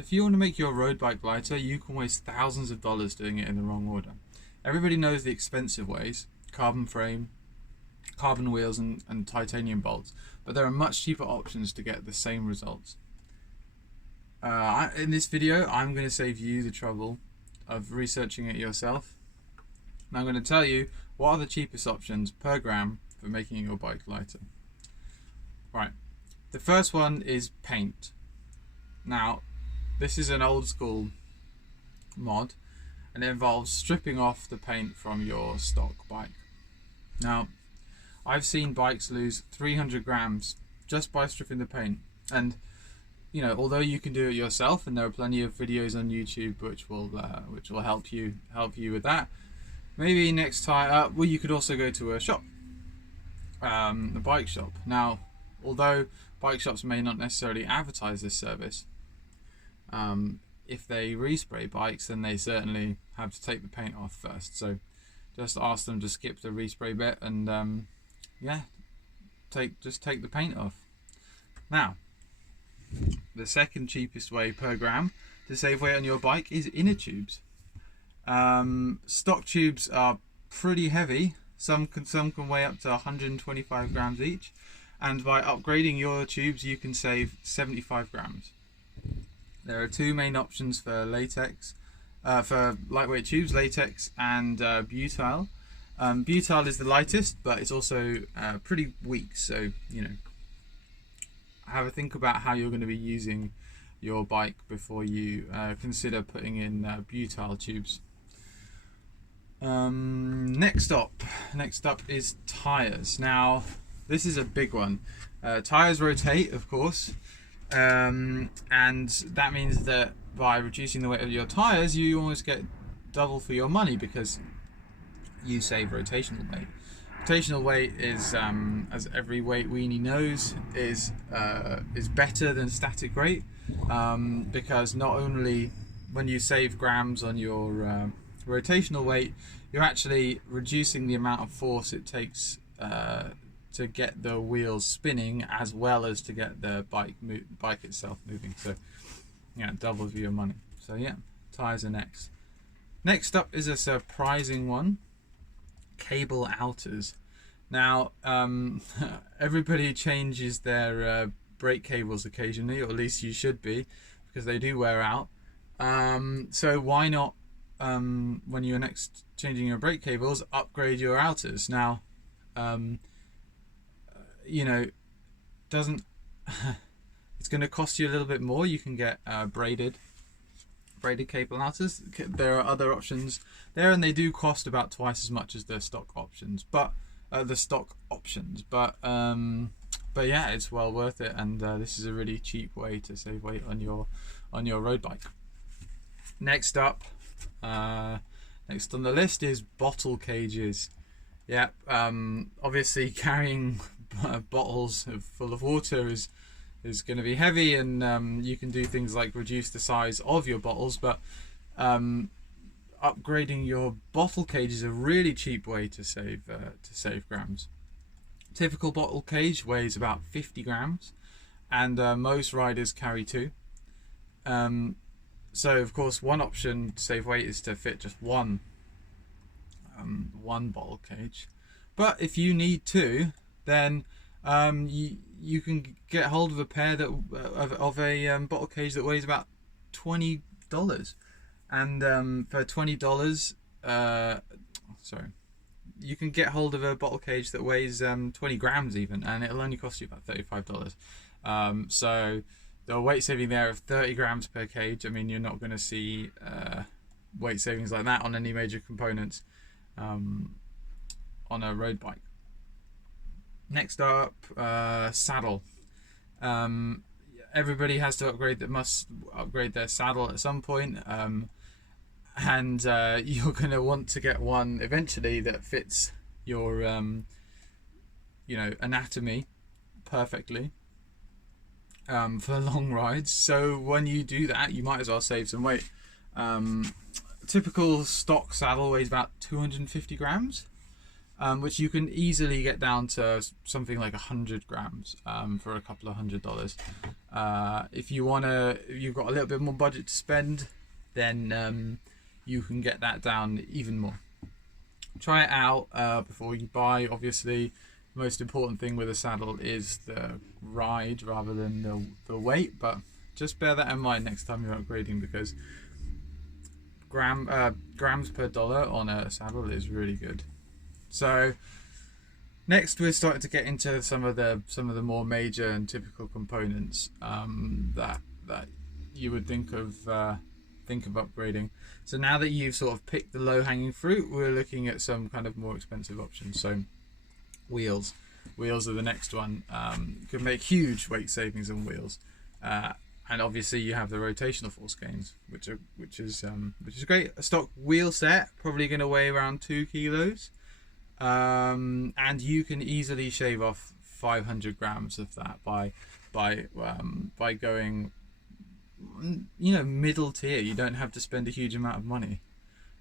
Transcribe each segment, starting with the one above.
if you want to make your road bike lighter, you can waste thousands of dollars doing it in the wrong order. Everybody knows the expensive ways: carbon frame, carbon wheels, and titanium bolts. But there are much cheaper options to get the same results. In this video, I'm going to save you the trouble of researching it yourself. And I'm going to tell you what are the cheapest options per gram for making your bike lighter. Right, the first one is paint. Now, this is an old school mod, and it involves stripping off the paint from your stock bike. Now, I've seen bikes lose 300 grams just by stripping the paint. And you know, although you can do it yourself, and there are plenty of videos on YouTube which will help you with that. Maybe next time, well, you could also go to a shop, a bike shop. Now, although bike shops may not necessarily advertise this service, if they respray bikes, then they certainly have to take the paint off first. So just ask them to skip the respray bit, and yeah, just take the paint off. Now, the second cheapest way per gram to save weight on your bike is inner tubes. Stock tubes are pretty heavy. Some can weigh up to 125 grams each, and by upgrading your tubes you can save 75 grams. There are two main options for latex, for lightweight tubes: latex and butyl. Butyl is the lightest, but it's also pretty weak, so you know, have a think about how you're going to be using your bike before you consider putting in butyl tubes. Next up is tires. Now, this is a big one. Tires rotate, of course, and that means that by reducing the weight of your tires, you almost get double for your money, because you save rotational weight. Rotational weight is, as every weight weenie knows, is better than static weight, because not only when you save grams on your rotational weight, you're actually reducing the amount of force it takes to get the wheels spinning, as well as to get the bike itself moving. So yeah, doubles your money. So yeah, tires are next. Next up is a surprising one: cable outers. Now, everybody changes their brake cables occasionally, or at least you should be, because they do wear out. So why not, when you're next changing your brake cables, upgrade your outers? Now, you know, it's going to cost you a little bit more. You can get braided cable outers. There are other options there, and they do cost about twice as much as the stock options, but yeah, it's well worth it, and this is a really cheap way to save weight on your road bike. Next up, next on the list is bottle cages. Yeah, obviously carrying bottles full of water is going to be heavy, and you can do things like reduce the size of your bottles, but upgrading your bottle cage is a really cheap way to save grams. Typical bottle cage weighs about 50 grams, and most riders carry two. So of course, one option to save weight is to fit just one bottle cage. But if you need two, then you can get hold of a pair of a bottle cage that weighs about $20. And for $20, you can get hold of a bottle cage that weighs 20 grams even, and it'll only cost you about $35. So the weight saving there of 30 grams per cage, I mean, you're not going to see weight savings like that on any major components on a road bike. Next up, saddle. Everybody has to must upgrade their saddle at some point, and you're going to want to get one eventually that fits your anatomy perfectly for long rides. So when you do that, you might as well save some weight. Typical stock saddle weighs about 250 grams, which you can easily get down to something like 100 grams for a couple of $100. If you've got a little bit more budget to spend, then you can get that down even more. Try it out before you buy. Obviously, the most important thing with a saddle is the ride rather than the weight, but just bear that in mind next time you're upgrading, because grams per dollar on a saddle is really good. So next we're starting to get into some of the more major and typical components that you would think of upgrading. So now that you've sort of picked the low-hanging fruit, we're looking at some kind of more expensive options. So wheels are the next one. You can make huge weight savings on wheels, and obviously you have the rotational force gains, which is great. A stock wheel set probably going to weigh around 2 kilos, and you can easily shave off 500 grams of that by going, middle tier. You don't have to spend a huge amount of money.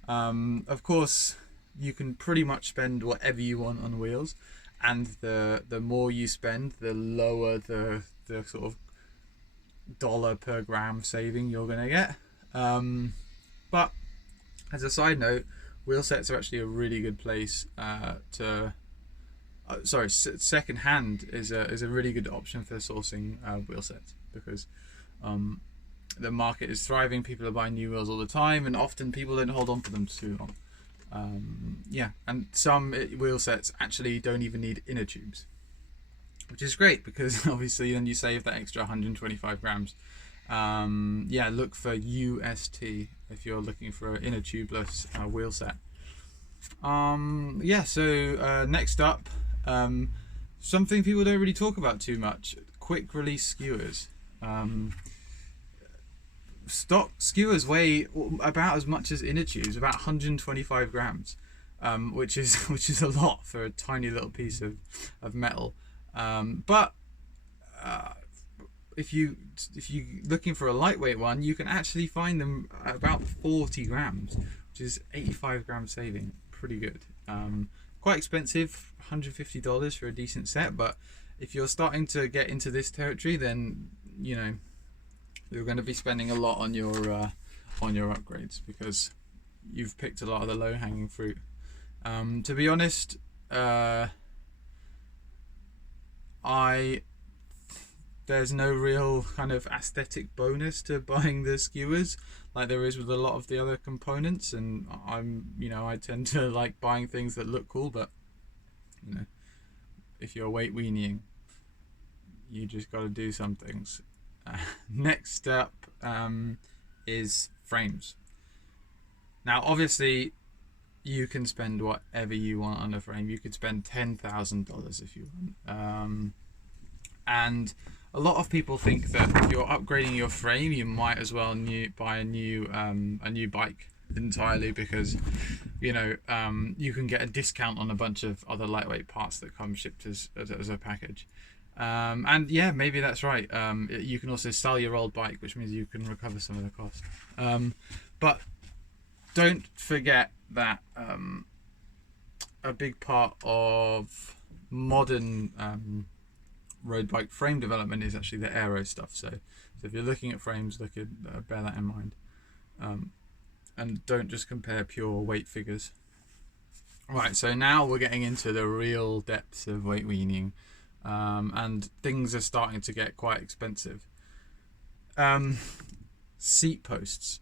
Of course, you can pretty much spend whatever you want on wheels, and the more you spend, the lower the sort of dollar per gram saving you're gonna get. But as a side note, wheel sets are actually a really good place second hand is a really good option for sourcing wheel sets, because the market is thriving. People are buying new wheels all the time, and often people don't hold on for them too long. And some wheel sets actually don't even need inner tubes, which is great, because obviously then you save that extra 125 grams. Look for UST if you're looking for an inner tubeless wheel set. Next up, something people don't really talk about too much: quick release skewers. Stock skewers weigh about as much as inner tubes, about 125 grams, which is a lot for a tiny little piece of metal. But if you looking for a lightweight one, you can actually find them at about 40 grams, which is 85 grams saving. Pretty good. Quite expensive, $150 for a decent set, but if you're starting to get into this territory, then you're going to be spending a lot on your upgrades, because you've picked a lot of the low-hanging fruit. To be honest, there's no real kind of aesthetic bonus to buying the skewers like there is with a lot of the other components, and I tend to like buying things that look cool, but if you're weight weaning, you just got to do some things. Next up is frames. Now obviously you can spend whatever you want on a frame. You could spend $10,000 if you want, and a lot of people think that if you're upgrading your frame, you might as well buy a new bike entirely, because you can get a discount on a bunch of other lightweight parts that come shipped as a package. And yeah, maybe that's right. You can also sell your old bike, which means you can recover some of the cost. But don't forget that a big part of modern road bike frame development is actually the aero stuff. So if you're looking at frames, bear that in mind, and don't just compare pure weight figures. Right, so now we're getting into the real depths of weight weaning, and things are starting to get quite expensive. Seat posts.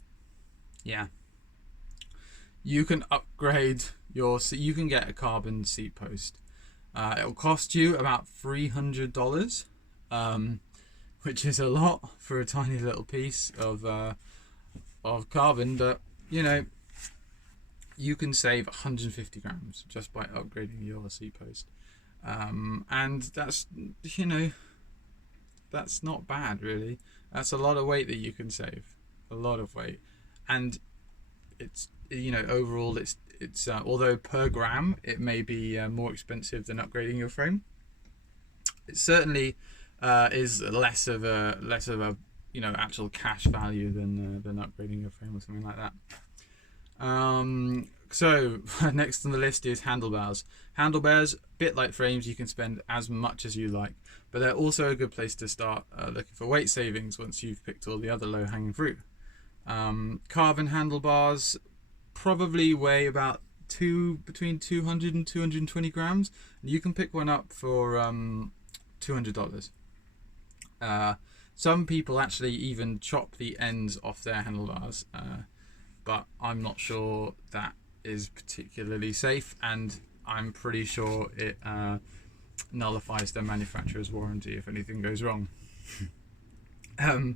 Yeah, you can upgrade you can get a carbon seat post. It'll cost you about $300, which is a lot for a tiny little piece of carbon, but you can save 150 grams just by upgrading your seat post, and that's not bad really. That's a lot of weight that you can save, a lot of weight, and it's overall it's although per gram it may be more expensive than upgrading your frame, it certainly is less of a actual cash value than upgrading your frame or something like that. So next on the list is handlebars. Handlebars, bit like frames, you can spend as much as you like, but they're also a good place to start looking for weight savings once you've picked all the other low-hanging fruit. Carbon handlebars probably weigh about between 200 and 220 grams. You can pick one up for $200. Some people actually even chop the ends off their handlebars, but I'm not sure that is particularly safe, and I'm pretty sure it nullifies their manufacturer's warranty if anything goes wrong. The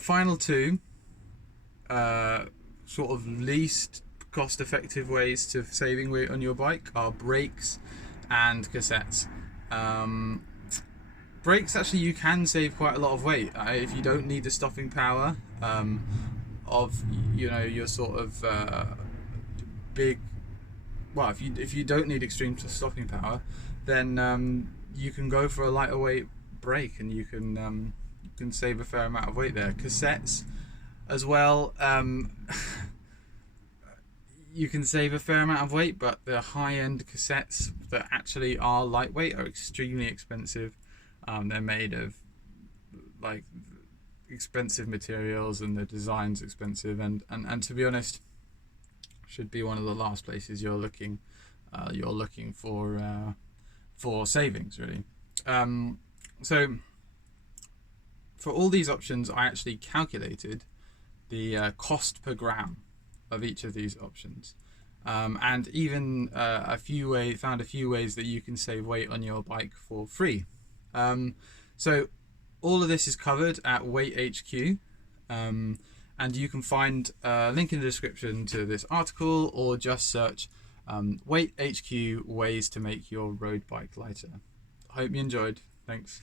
final two sort of least cost-effective ways to saving weight on your bike are brakes and cassettes. Brakes, actually, you can save quite a lot of weight if you don't need the stopping power of your sort of big. Well, if you don't need extreme stopping power, then you can go for a lighter weight brake, and you can save a fair amount of weight there. Cassettes as well. You can save a fair amount of weight, but the high-end cassettes that actually are lightweight are extremely expensive. They're made of like expensive materials, and the design's expensive, and to be honest, should be one of the last places you're looking for savings, really. So for all these options, I actually calculated the cost per gram of each of these options, and even found a few ways that you can save weight on your bike for free. So all of this is covered at Weight HQ, and you can find a link in the description to this article, or just search Weight HQ ways to make your road bike lighter. I hope you enjoyed. Thanks.